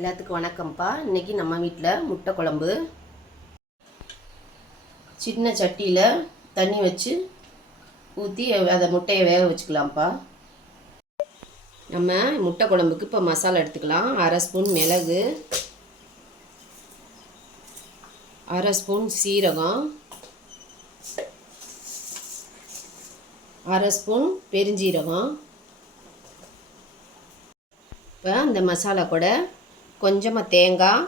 எல்லாத்துக்கும் வணக்கம்ப்பா. இன்றைக்கி நம்ம வீட்டில் முட்டை குழம்பு. சின்ன சட்டியில் தண்ணி வச்சு ஊற்றி அதை முட்டையை வேக வச்சுக்கலாம்ப்பா. நம்ம முட்டை குழம்புக்கு இப்போ மசாலா எடுத்துக்கலாம். 1/2 ஸ்பூன் மிளகு, 1/2 ஸ்பூன் சீரகம், 1/2 ஸ்பூன் பெருஞ்சீரகம். இப்போ இந்த மசாலா கூட கொஞ்சமாக தேங்காய்,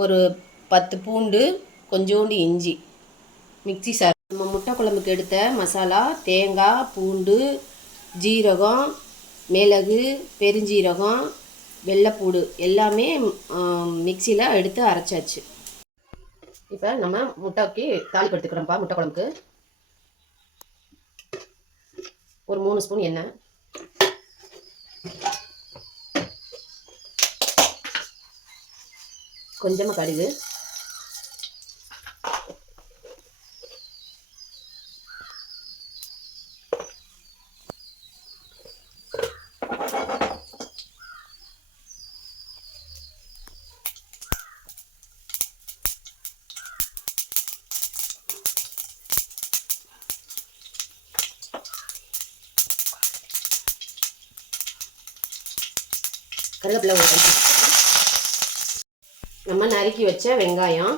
ஒரு 10 பூண்டு, கொஞ்சோண்டு இஞ்சி மிக்ஸி சார். நம்ம முட்டை குழம்புக்கு எடுத்த மசாலா தேங்காய், பூண்டு, ஜீரகம், மிளகு, பெருஞ்சீரகம், வெள்ளைப்பூடு எல்லாமே மிக்சியில் எடுத்து அரைச்சாச்சு. இப்போ நம்ம முட்டைக்கு தாளிப்பு எடுத்துக்கிறோம்ப்பா. முட்டை குழம்புக்கு ஒரு 3 ஸ்பூன் எண்ணெய், கொஞ்சமாக கடுகு, கருவேப்பிலை, நம்ம நறுக்கி வச்ச வெங்காயம்,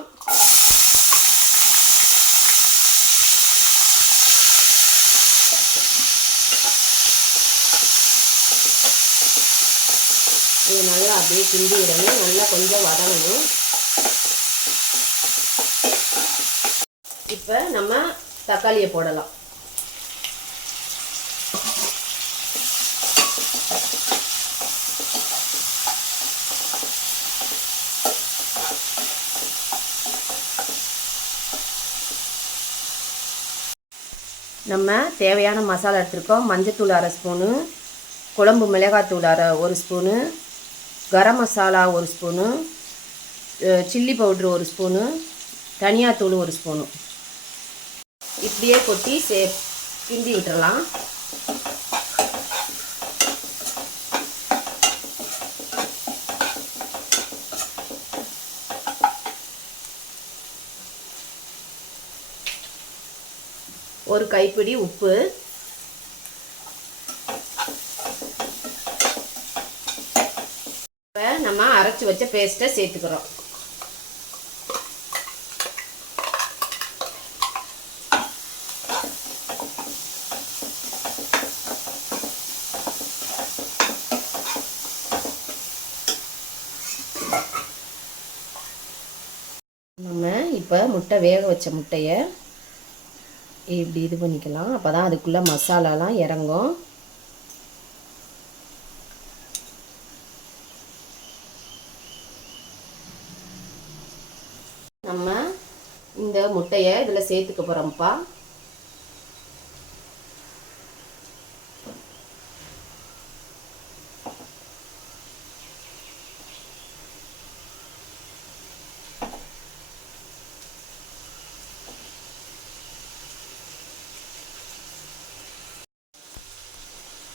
இது நல்லா அப்படியே கிண்டி விடணும். நல்லா கொஞ்சம் வதங்கணும். இப்போ நம்ம தக்காளியை போடலாம். நம்ம தேவையான மசாலா எடுத்துருக்கோம். மஞ்சத்தூள் 1/2 ஸ்பூனு, குழம்பு மிளகாத்தூள் 1 spoon, garam masala 1 spoon, chilli powder 1 spoon, தனியாத்தூள் 1 ஸ்பூனு. இப்படியே கொட்டி கிண்டி விட்டுறலாம். ஒரு கைப்பிடி உப்பு, இப்போ நம்ம அரைச்சி வச்ச பேஸ்ட்டை சேர்த்துக்கிறோம். நம்ம இப்போ முட்டை வேக வச்ச முட்டையை இப்படி இது பண்ணிக்கலாம். அப்போ தான் அதுக்குள்ளே மசாலாலாம் இறங்கும். நம்ம இந்த முட்டையை இதில் சேர்த்துக்க போகிறோம்ப்பா.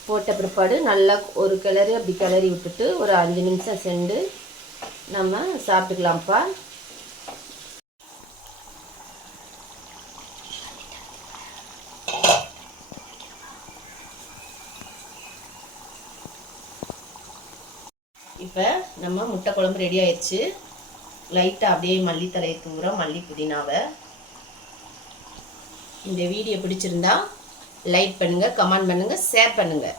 போட்ட பிற்பாடு நல்லா ஒரு கிளறி அப்படி கிளறி விட்டுட்டு ஒரு 5 நிமிஷம் சென்று நம்ம சாப்பிட்டுக்கலாம்ப்பா. இப்போ நம்ம முட்டை குழம்பு ரெடி ஆயிடுச்சு. லைட்டாக அப்படியே மல்லித்தலையை தூவுறோம், மல்லி புதினாவை. இந்த வீடியோ பிடிச்சிருந்தா லைக் பண்ணுங்கள், கமெண்ட் பண்ணுங்கள், ஷேர் பண்ணுங்கள்.